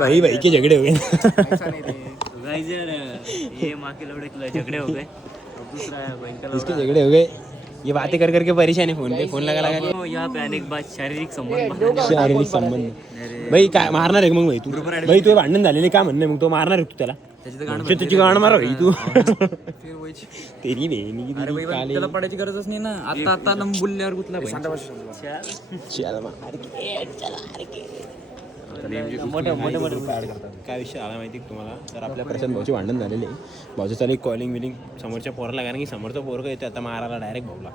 भाई भाई के झगड़े हो गए। ये माँ के लौड़े झगड़े हो गए। दूसरा इसके झगड़े हो गए, ये बातें कर करके परेशान है, फोन पे फोन लगा लगा तो यहाँ पे आने के बाद शारीरिक संबंध शारीरिक संबंध। भाई काय मारणार आहे मग भाई तू? भाई तू भांडण झालेले काय म्हणणं मग तो मारणार आहे तू त्याला? त्याची गाणं मार भाई तू. तेरी बहिणी त्याला पडायची गरजच नाही ना. आता आता बुलल्यावर गुतला चल काय विषय आला माहिती तुम्हाला? तर आपल्या प्रशांत भाऊची भांडण झालेले आहे. भाऊचं चालू कॉलिंग बिलिंग समोरच्या पोराला, कारण की समोरचा पोरगा येतो आता मारायला डायरेक्ट भाऊला.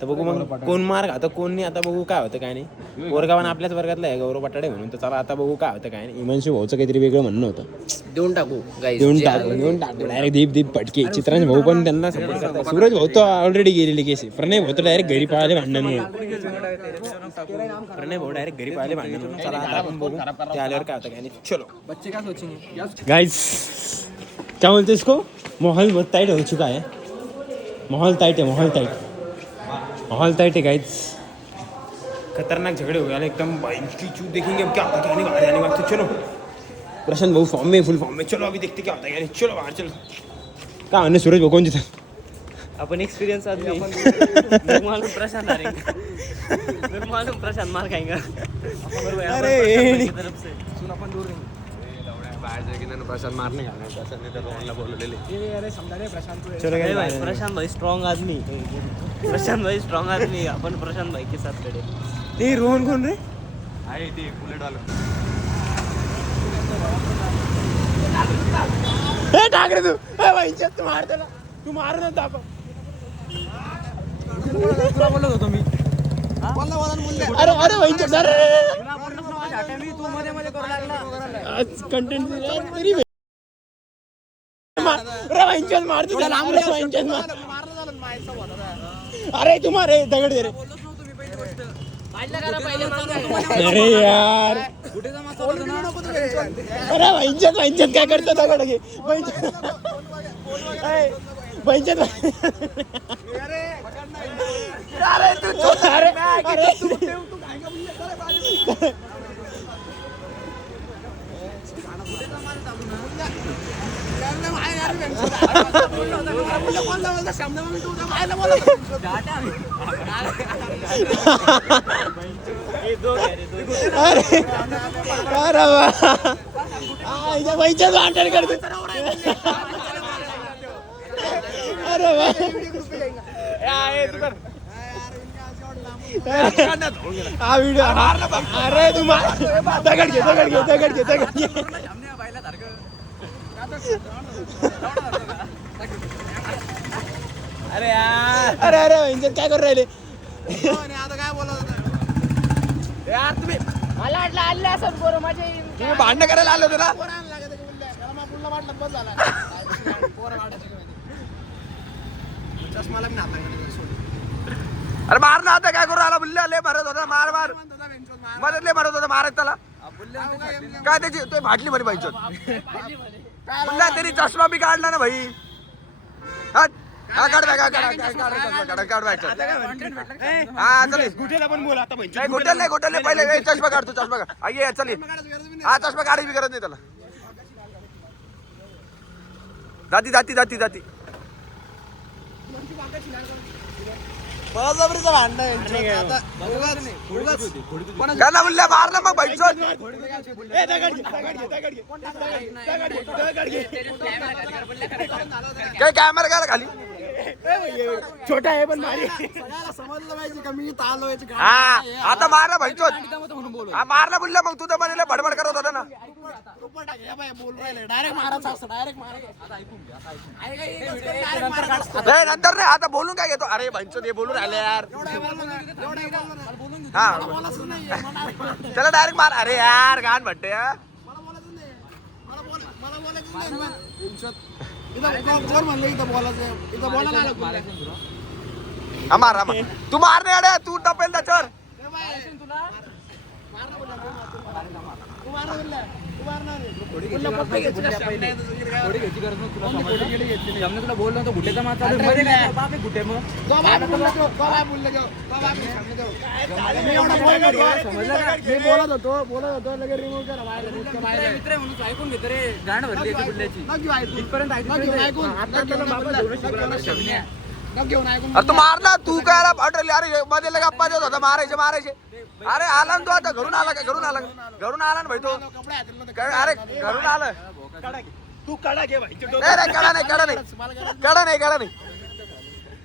तर बघू मग कोण मार आता कोण नाही. आता बघू काय होतं काय नाही. पोरगा पण आपल्याच वर्गातला आहे, गौरव पटाडे म्हणून. तर चला आता बघू काय होतं काय नाही. हिमांशू भाऊचं काहीतरी वेगळं म्हणणं होतं. देऊन टाकू डायरेक्ट दीप पटके. चित्रांश भाऊ पण त्यांना सपोर्ट करतात. सूरज भाऊ तर ऑलरेडी गेलेले केस. प्रणय भाऊ तर डायरेक्ट घरी पाहायला भांडण म्हणून. प्रणय भाऊ डायरेक्ट घरी पाहायला भांडण म्हणून. चला आता आपण बघू ते आल्यावर काय होतं काय नाही. चलो बच्चे क्या सोचेंगे गाइस, क्या बोलते इसको? माहौल बहुत टाइट हो चुका है. माहौल टाइट है गाइस. खतरनाक झगड़े हो गए एकदम. भाई की चूत देखेंगे अब क्या होता है क्या नहीं. बाहर तो चलो. प्रशांत भाऊ फॉर्म में, फुल फॉर्म में. चलो अभी देखते क्या होता है. चलो बाहर चलो. क्या म्हणणे सूरज भाऊ कोण जिता? अपन एक्सपीरियंस आदमी. मालूम प्रशांत हारेंगे. मालूम प्रशांत मार खाएगा. अरे तरफ से सुन अपन दूर नहीं. बाहेर जागी प्रशांत मारने घालणार. प्रशांतने तर रोहनला बोलवलेले. चलो भाई, प्रशांत भाई स्ट्रॉन्ग आदमी. अपन प्रशांत भाई के साथ खड़े. ते रोहन कोण रे? आहे ते बुलेट वाला. हे टाक रे तू. भाई तू मार त्याला. तू मार ना दाखव. तुला बोलत होतो मी. अरे अरे भाई तू तू मध्ये मध्ये करू लागला. आज कंटेंट तरी मार तू त्याला. अरे तू मार रे दगड दे रे. अरे यार अरे भाईंच्यात काय करतो दगड घे. भाईंच्यात अरे तू अरे अरे भाईच्याच भांडण करतो. अरे हा व्हिडिओ. अरे तू दगड घे. अरे यार अरे काय करू राहिले? आता काय बोलत यार तुम्ही मला वाटलं आले असं बरं माझे. तुम्ही भांडण करायला आलो होते ना. अरे मार ना आता काय करू आला. बुल्ल्या लय मारत होता. मार मदत लय मारत होता. मारत त्याला काय त्याची ते फाटली म्हणे पाहिजे. बुल्ल्या तरी चष्मा बी काढला ना भाई. हा काढ बॅग. हा चल गोटेल पहिले चष्मा काढतो. चष्मा काढ. ये चल. हा चष्मा काढायची गरज नाही त्याला. जाती बळजबरीचं भांडण. गाना बोलल्या मारला मग भाई. काय कॅमेरा घाला खाली. छोटा आहे पण मारी. समजलं पाहिजे का मी आलो. हा आता मारला भाई. हा मारला बोलल्या मग तू तर म्हणे बडबड करत होता ना. डायरेक्ट मारायचं असं. डायरेक्ट नंतर नाही आता बोलून काय घेतो. अरे भाईंचं ते बोलून आले यार. हा त्याला डायरेक्ट मार. अरे यार गाण भट्टे. मार तू मार नाही अडे. तू टपेल त्याच्यावर. थोडी घ्यायची गरज नाही तुला समजलं तुला बोललो तो गुटेचा मार चालू मध्ये काय बाप आहे गुटे मग मित्र म्हणून ऐकून घेतो रे गाणं भरली बुल्ल्याची इथपर्यंत अरे तू मार ना तू काय अरे मध्ये गप्पा देत होता मारायचे अरे आला ना तू आता घरून आला ना भाई तो अरे घरून आलं तू कडा घे भाई नाही कडा नाही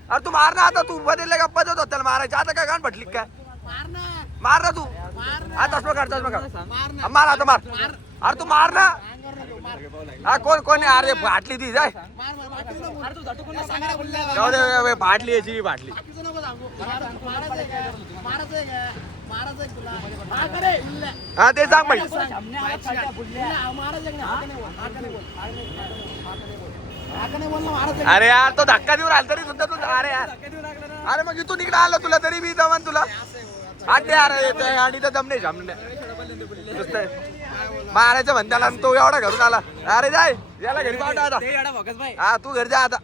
अरे तू मार ना आता तू मध्ये गप्पा देत होता मारायचे आता काय गाण भटली काय मार ना तू आता मार आता मार अरे तू मार ना हा कोण अरे बाटली ती जाय जाऊ दे बाटली याची बाटली हा ते सांग भाई अरे यार तो धक्का देऊन आला तरी सुद्धा तू अरे यार अरे मग इथून इकडे आलं तुला तरी मी जमान तुला आते अरे आणि तर दम नाही जमणे मारायचं म्हणताना तो एवढा घरून आला अरे जाय याला घरी पाठवा आता हा तू घरी जा आता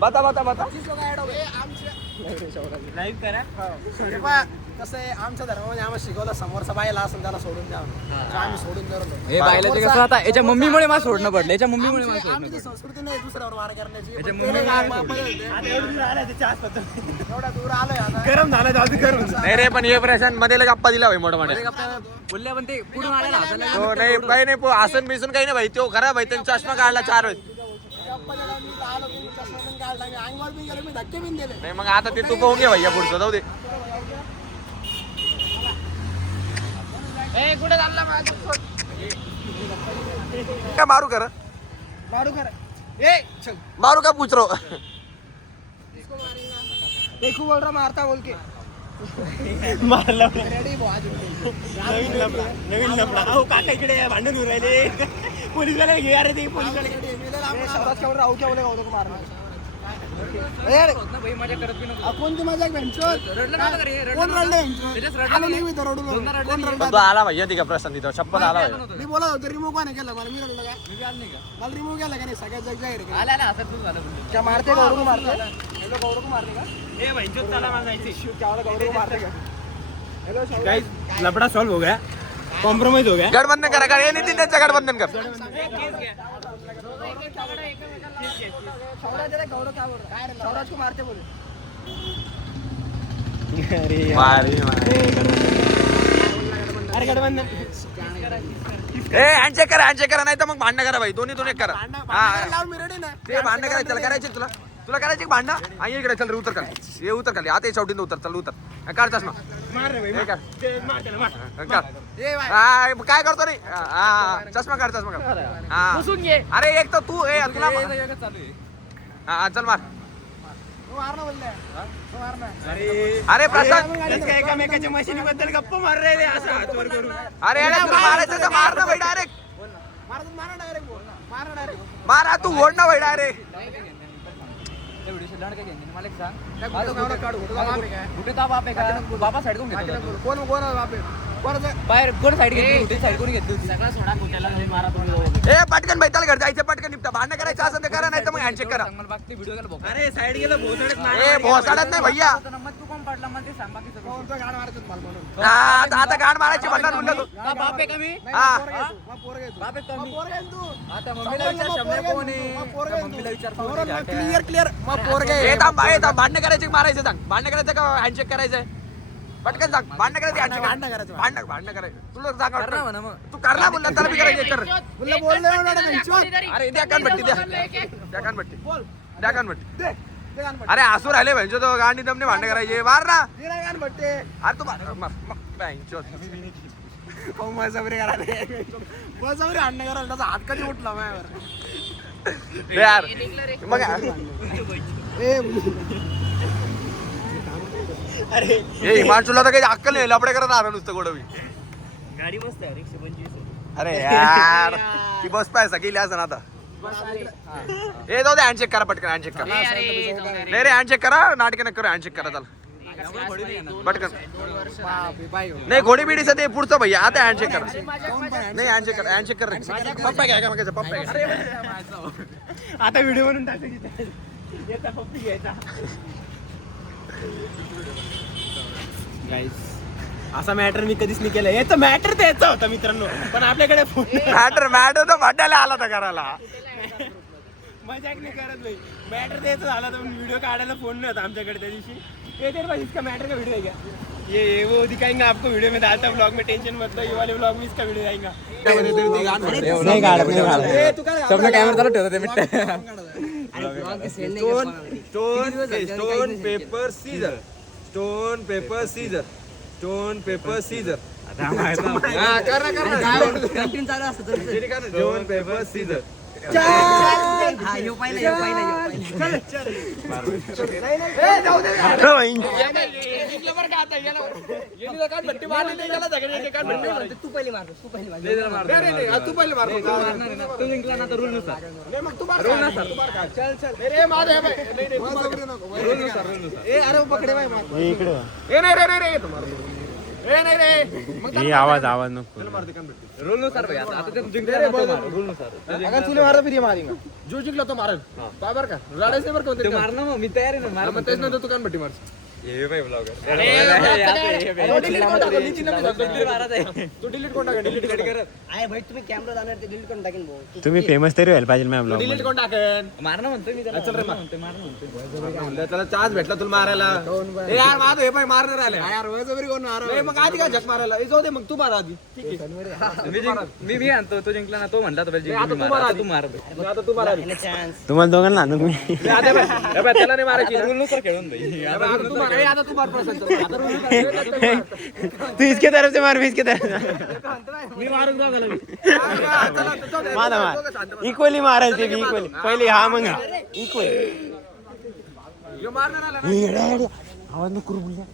बता लाईव्ह करा कसं आहे आमच्या धर्मामध्ये आम्हाला शिकवलं समोरचा बायला असं त्याला सोडून द्यावं आम्ही सोडून देतो हे बायलाचे कसं आता याच्या मम्मीमुळे मला सोडणं पडलं याच्या मम्मीमुळे मला सोडणं आमची संस्कृती नाही दुसऱ्यावर मार करण्याची याच्या पण पहिले एवढा दूर आलोय आता गरम झालं जाऊ दे गरम नाही रे पण हे प्रशांत मध्ये गप्पा दिला भाई मोठा बोलल्या पण ते पुढून आल्या ना तो नाही काही नाही आसन बिसून काही नाही भाई तो खरा भाई त्यांनी चष्मा काढला 4 वेळेस धक्के बिन दिले नाही मग आता ते तू पाहून घे भैया पुढचं जाऊ दे काय मारू कर मारू का पूछ रहा देखू बोल रहा मारता बोल के मारला रेडी नवीन लपला अहो काका इकडे भांडण होऊन राहिले पोलीसवाले घे अरे ते पोलीसवाले राहू क्या बोले को मारना मजा करत बी नव्हतो कोणती मजा रडलं नव्हतं का रे? रडलं कोण नव्हतं? रडले त्याच्यात रडलं आलो नाही. नाही मी तर रडू दोनदा रडलं कोण नाही. रडलं पण तो आला भैया ती का प्रशांत तिथं शपथ आला भाई मी बोलत होतो रिमूव्ह कोणी केलं मला मी रडलं का मी बी आलो नाही का? मला रिमूव्ह केलं का नाही सगळ्यात जग जाहीर केलं. आला ना असं झालं बोलले. क्या मारते गौरव मारते गौरव को मारने का ए भाई जो चला मला जायचे क्या वाला गौरव को मारने का गाइस लफड़ा सॉल्व हो गया कॉम्प्रोमाइज हो गया गठबंधन करा का नितीन त्यांचं गठबंधन कर गौरव क्या बोल रहा है सौराज को मारते बोले अरे अरे गठबंधन ए हँडशेक करा नाही तर मग भांडणं करा भाई दोन्ही एक करा हा लावून मी रेडी ना ते भांडणं करायचं चल करायचे तुला करायचे भांडणं आणि इकडे चल रे उतर खाली ये उतर खाली आता शेवटी उतर काढ चष्मा मार रे भाई हे कर. मार त्याला मार काढ ए भाई हा, काय करतो रे हा चष्मा काढ हा अरे एक तर तू ए तुला चालू आहे. हा चल मार तो मारना बोलले तो मारना अरे प्रशांत एकामेकाच्या मशिनीबद्दल गप्पा मार रे असं हात वर करून अरे याला तुला मारायचं तर मार ना भाई डायरेक्ट मारा डायरेक्ट बोल मारा डायरेक्ट मारा तू ओढ ना भाई डायरेक्ट त्या व्हिडिओची लढ काय घेणे मला एक सांग कुठे ता बाप आहे का बाबा साईड कोण घेतलं कोण बापे कोणाचं बाहेर कोण साईड घेतली कुठे साईड कोणी घेतली होती सगळा सोडा कुठेला मारा तुम्ही ए पटकन भाई त्याला घर जायचं पटकन निपटा भांडणं करायचं असं तर करा नाही तर मग हँडशेक करा मला बाकी व्हिडिओ केला बघ अरे साइड गेलं भोसडत ए भोसाडत नाही भैया मग तू कोण पाडला मला ते सांग बाकी सगळं कोणतं गाड मारतात मला म्हणून हा, आता गाड मारायची म्हणणार म्हणलं तू का बाप आहे का मी हा बाप आहे का मी पोरगे तू आता मम्मीला विचार शमने कोण आहे आता मम्मीला विचार कोण आहे? क्लिअर मग पोरगे ए थांब भांडणं करायची की मारायचं सांग भांडणं करायचं का हँडशेक करायचंय पटकन सांग भांडणं करायचं हँडशेक भांडणं करायचं. भांडणं करायचं तुला कर ना म्हणा सांग मग तू करणार बोलला त्याला बी करायचं कर बोलले अरे द्या कानपट्टी द्या कानपट्टी बोल द्या कानपट्टी दे दे गाण अरे हसू राहिले भाई तो गांडी दमने भांडणं करायचे मार ना दे ना गाण भट्टे अरे तू हो मजबरी करायला मजबरी आणणं करायला त्याचा हात कधी उठला माझ्यावर यार मग ए अरे हे हिमांशूला तर काही अक्कल नाही लपडे करत आलं नुसतं गोडवी गाडी मस्त आहे 125 अरे यार ती बस पायसा गेली असं आता हे जाऊ दे हँडशेक करा पटकन हँडशेक करा नाही रे हँडशेक करा नाटक नका करू हँडशेक करा चला पटकन नाही घोडी बिडीचं ते पुढचं भैया आता हँडशेक करा नाही हँडशेक कर पप्पा घ्या का मग पप्पा घ्या आता व्हिडिओ बनवून टाकायचा पप्पी घ्यायचा गाईस असा मॅटर मी कधीच नाही केलं याचं मॅटर द्यायचा होता मित्रांनो पण आपल्याकडे फोन मॅटर तर भांडायला आला होता करायला मजाक नाही करत भाई मॅटर द्यायचं झाला तर व्हिडिओ काढायला फोन नाही होता आमच्याकडे त्या दिवशी ये तेरे पास इसका मैटर का वीडियो है क्या ये वो दिखाएंगे आपको वीडियो में डालता ब्लॉग में टेंशन मतलब ये वाले ब्लॉग में इसका वीडियो आएगा नाही काढत सबने कॅमेरा चालू ठेवतो ते मिट्टे stone paper scissors stone paper scissors stone paper scissors continue चालू असतं स्टोन पेपर सीजर हा यो पहिला तू पहिले मार तू पहिले मार तू जिंकला ना तर रूल नुसार मग तू मार चल चल रे मार अरे पकडे बाय मार इकडे ए नाही रे तुम्हाला ए नाही रे मग हे आवाज नको रूल नुसार भाई आता ते जिंकला ना तो मार रूल नुसार अगर तूने मारा फिर ये मारेगा जो जिंकला तो मारेल बाबर का लढायचे बरं कोणते ते मारना मग मी तयार आहे ना मार मग तेच नंतर तू कानपट्टी मार हे भाई ब्लॉगर डिलीट कोण टाकलं नीची नंबर मारत आहे तू डिलीट कोण टाकेल डिलीट कर आहे भाई तुम्ही कॅमेरा जाणार ते डिलीट करून टाकेन भाऊ तुम्ही फेमस तरी व्हायला पाहिजे मॅम ब्लॉग डिलीट कोण टाकेल मारना म्हणतोय मी त्याला चल रे, मारना म्हणतोय त्याला चान्स भेटला तुला मारायला ए यार माझं हे पाय मारणार राहिले यार वजबरी कोण मारा मग आधी काय झक मारायला ए जाऊ दे मग तू मार आधी ठीक आहे मी आणतो तो जिंकला ना तो म्हणला तर आता तू मार तू मार भाई आता तू मार आधी चान्स तुम्हाला दोघांना आणू मी आता बघ, त्याला नाही मारायची ना. रूल नुसार खेळून भाई आता तू मार ए, आता तू मार प्रशांत. आता rule नुसार. तू इसके तरफ से मार मैं इसके तरफ से मी मारून बघायला मी. माझा मार इक्वली मारायला ते इक्वली पहिले हा मग इक्वली ह्यो मारणार आला ना. आवाज नको करू बोलल्या